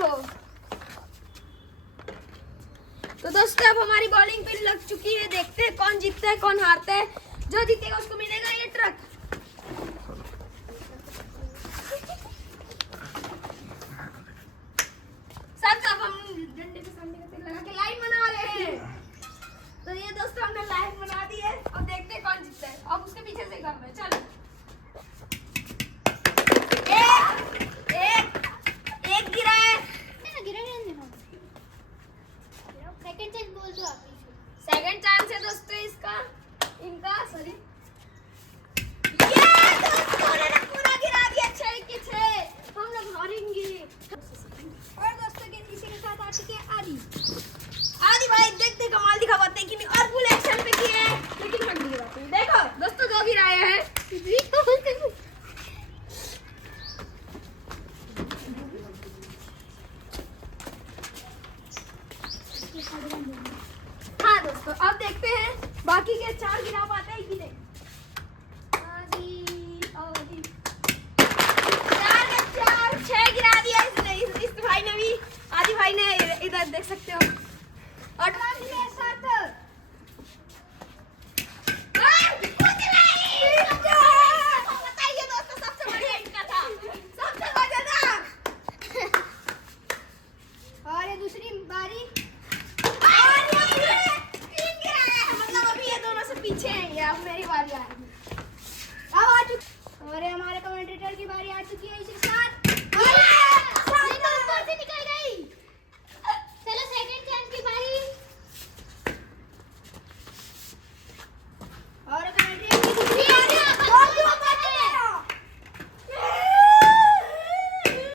देखो। तो दोस्तों अब हमारी बॉलिंग पिन लग चुकी है, देखते हैं कौन जीतता है कौन हारता है। जो जीतेगा उसको मिलेगा ये ट्रक। सब हम डंडे पे संडे का तेल लगा के लाइन बना रहे हैं। तो ये दोस्तों हमने लाइन बना दी है, अब देखते हैं कौन जीतता है। अब उसके पीछे से कर रहे हैं, चलो। एक गिरा है, सेकंड चांस बोल दो आप। सेकंड चांस है दोस्तों इसका, इनका सॉरी। ये दोस्तों ने पूरा गिरा दिया, 6 के 6 हम लोग हारेंगे। और दोस्तों के इसी के साथ आ चुके हैं आदि भाई, देखते कमाल दिखाते कि नहीं। और फुल एक्शन पे किए हैं, लेकिन हम नहीं गिराते। देखो दोस्तों 2 गिराए हैं। हाँ दोस्तों अब देखते हैं बाकी के 4 गिरा पाते हैं कि नहीं। आदि 4 में 4 6 गिरा दिया इसने, इस भाई ने भी। आदि भाई ने इधर देख सकते हो। और बताइए दोस्तों, सबसे बढ़िया इनका था, सबसे मजेदार। और ये दूसरी बारी मतलब अभी ये दोनों से पीछे हैं, ये अब मेरी बारी आएगी। अब आ चुकी, और हमारे कमेंटेटर की बारी आ चुकी है इसी के साथ।